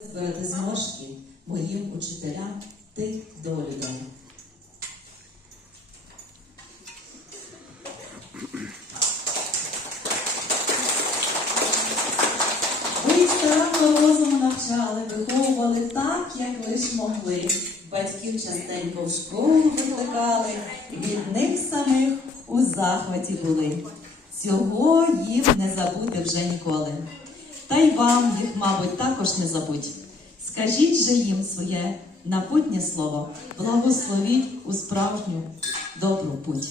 збирати зможки моїм учителям ти долю дай. Ви старанно розуму навчали, виховували так, як лиш могли. Батьків частенько в школу викликали, від них самих у захваті були. Цього їм не забути вже ніколи. Та й вам їх, мабуть, також не забудь. Скажіть же їм своє напутнє слово, благословіть у справжню добру путь.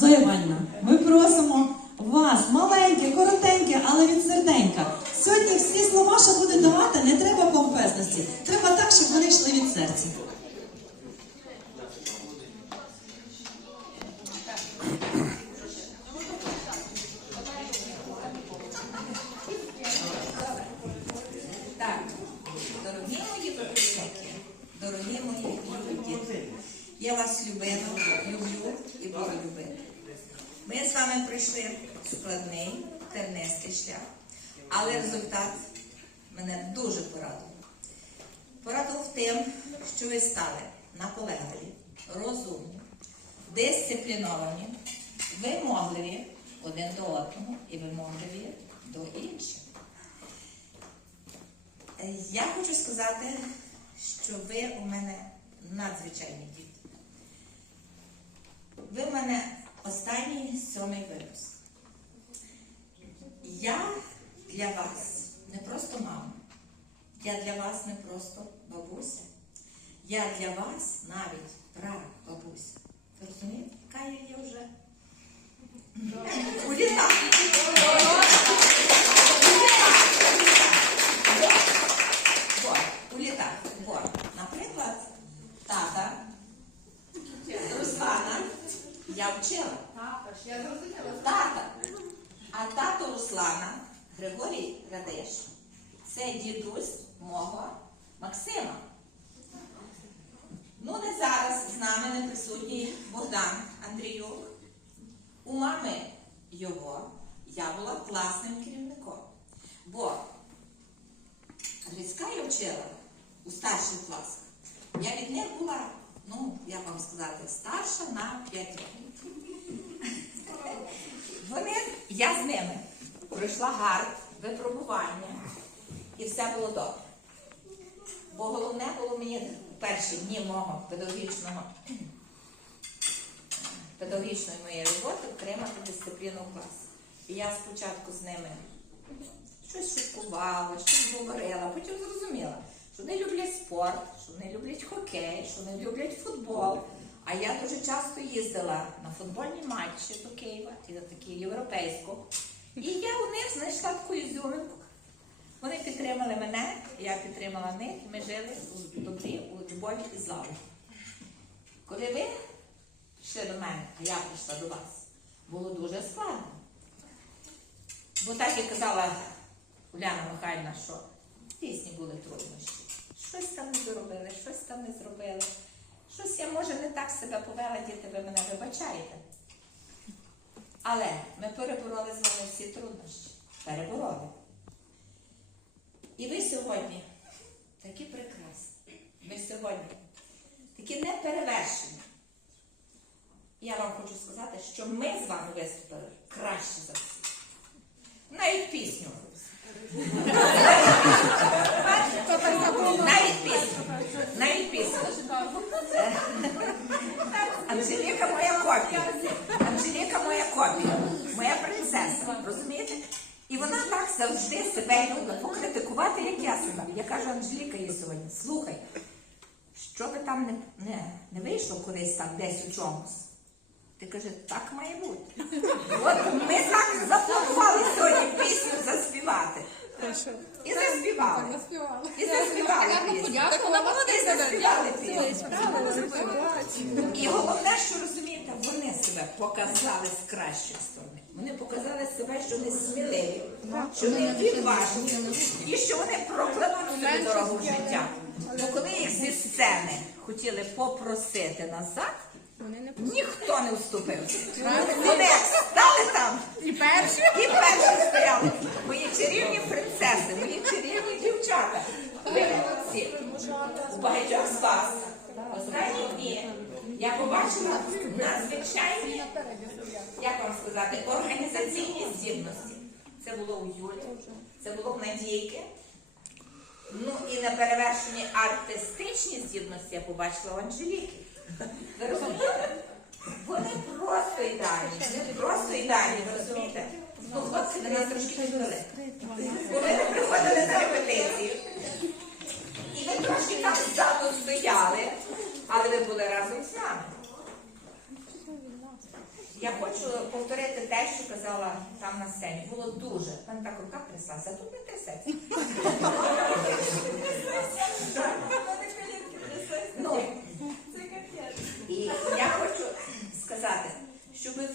Зоя Іванівна, ми просимо вас, маленьке, коротеньке, але від серденька. Сьогодні всі слова, що будуть давати, не треба помпезності. Треба так, щоб вони йшли від серця. Так, дорогі мої випускники, дорогі мої любі діти, я вас любила, люблю любити. Ми з вами пройшли складний тернистий шлях, але результат мене дуже порадував. Порадував тим, що ви стали наполегливі, розумні, дисципліновані, вимогливі один до одного і вимогливі до інших. Е, Я хочу сказати, що ви у мене надзвичайні діти. Ви в мене останній сьомий випуск. Я для вас не просто мама, я для вас не просто бабуся. Я для вас навіть прабабуся. Ви розумієте, яка я є вже? У Григорій це дідусь мого Максима. Ну, не зараз з нами не присутній Богдан Андріюк. У мами його я була класним керівником. Бо Грицька я вчила у старших класах. Я від них була, ну, як вам сказати, старша на 5 років. Вони, я з ними пройшла гард, випробування, і все було добре. Бо головне було мені в перші дні мого педагогічного педагогічної моєї роботи втримати дисципліну в класі. І я спочатку з ними щось шуткувала, щось говорила, потім зрозуміла, що вони люблять спорт, що вони люблять хокей, що вони люблять футбол. А я дуже часто їздила на футбольні матчі до Києва і до такі європейську. І я у них знайшла таку ізюминку. Вони підтримали мене, я підтримала них, і ми жили у добрі, у любові і злагоді. Коли ви йшли до мене, а я прийшла до вас, було дуже складно. Бо так як казала Уляна Михайлівна, що пісні були труднощі. Щось там не зробили, щось там не зробили. Щось я, може, не так себе повела, діти, ви мене вибачаєте. Але ми перебороли з вами всі труднощі. Перебороли. І ви сьогодні такі прекрасні. Ви сьогодні такі неперевершені. Я вам хочу сказати, що ми з вами виступили краще за всіх. Навіть пісню. Навіть пісню. Навіть пісню. Е, Анжеліка моя копія. Копія. Моя принцеса. Розумієте? І вона так завжди себе любить покритикувати, як я себе. Я кажу, Анжеліка їй сьогодні, слухай, що би там не, не, не вийшло кудись там десь у чомусь. Ти каже, так має бути. От ми так запланували сьогодні пісню заспівати. І заспівали. І заспівали пісню. І заспівали пісню. І головне, що розумієте, вони себе показали з. Вони показали себе, що вони сміливі, що вони відважні і що вони прокладуть собі дорогу в життя. Бо коли їх зі сцени хотіли попросити назад, Ніхто не вступив. Вони стали там. І перші? І перші стояли. Мої чарівні принцеси, мої чарівні дівчата. Ви молодці. У багатьох з вас останні дні я побачила надзвичайні, як вам сказати, організаційні здібності. Це було у Юлі, це було в Надійки. Ну і неперевершені артистичні здібності я побачила у Анжеліки. Ви розумієте? Вони просто ідеальні. Вони просто ідеальні, ви розумієте? Ну, хлопці, ви нас трошки підвели. Коли ви приходили на репетицію, і ви трошки там ззаду стояли, але ви були разом з нами. Я хочу повторити те, що казала там на сцені. Було дуже. Мене так рука тряслася, тут не трясеться. Ну, і я хочу сказати, щоб ви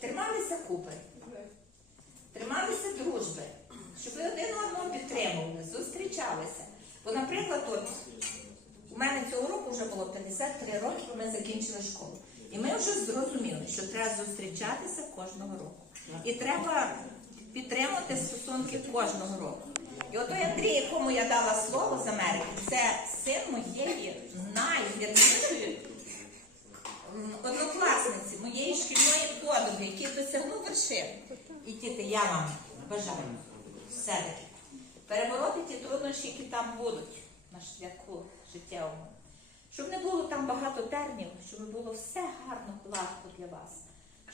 трималися купи, трималися дружби, щоб ви один одного підтримували, зустрічалися. Бо, наприклад, от у мене цього року вже було 53 роки, бо ми закінчили школу. І ми вже зрозуміли, що треба зустрічатися кожного року. І треба підтримувати стосунки кожного року. І отой Андрій, якому я дала слово з Америки, це син моєї найвірнішої однокласниці, моєї шкільної подруги, який досягнув вершин. І діти, я вам бажаю все-таки перебороти ті труднощі, які там будуть на шляху життєвому. Щоб не було там багато тернів, щоб було все гарно, гладко для вас.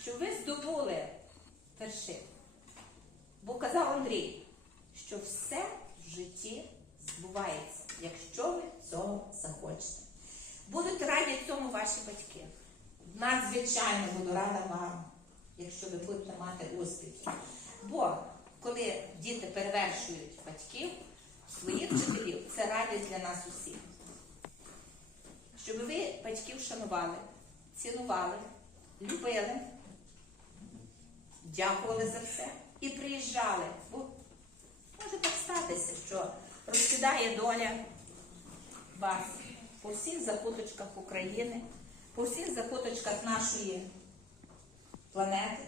Щоб ви здобули вершин. Бо казав Андрій, що все в житті збувається, якщо ви цього захочете. Будуть раді цьому ваші батьки. Надзвичайно буду рада вам, якщо ви будете мати успіхи. Бо коли діти перевершують батьків, своїх вчителів, це радість для нас усіх. Щоб ви батьків шанували, цінували, любили, дякували за все і приїжджали. Бо може так статися, що розкидає доля вас по всіх закуточках України, по всіх закуточках нашої планети.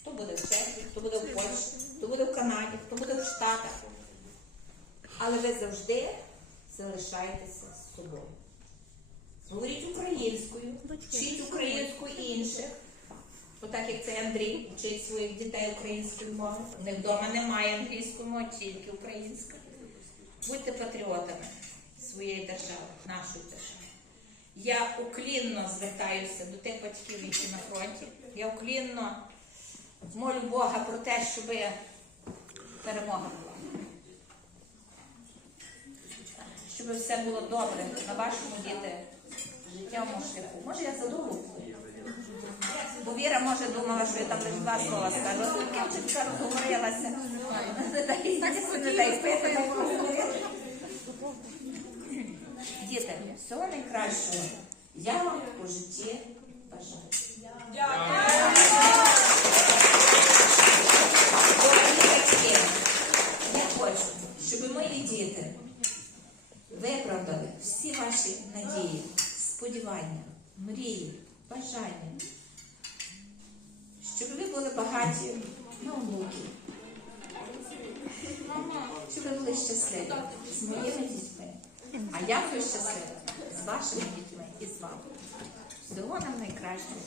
Хто буде в Чехії, хто буде в Польщі, хто буде в Канаді, хто буде в Штатах. Але ви завжди залишаєтеся з собою. Говоріть українською, вчіть українську інших. Отак як цей Андрій вчить своїх дітей українською мовою. У них вдома немає англійської мови, тільки українська. Будьте патріотами своєї держави, нашої держави. Я уклінно звертаюся до тих батьків, які на фронті. Я уклінно молю Бога про те, щоб перемога була. Щоб все було добре на вашому діти життєвому шляху. Може, я задовго? Бо Віра, може, думала, що я там лише два слова скажу. А тут дівчинка розговорилася. Не дай пити. Діти, всього найкращого. Я вам у житті бажаю. Дорогі батьки, я хочу, щоб мої діти виправдали всі ваші надії, сподівання, мрії, бажання, щоб ви були багаті. На онуків, щоб ви були щасливі. З моїми дітьми, а я буду щаслива. З вашими дітьми і з вами. Всього нам найкращого.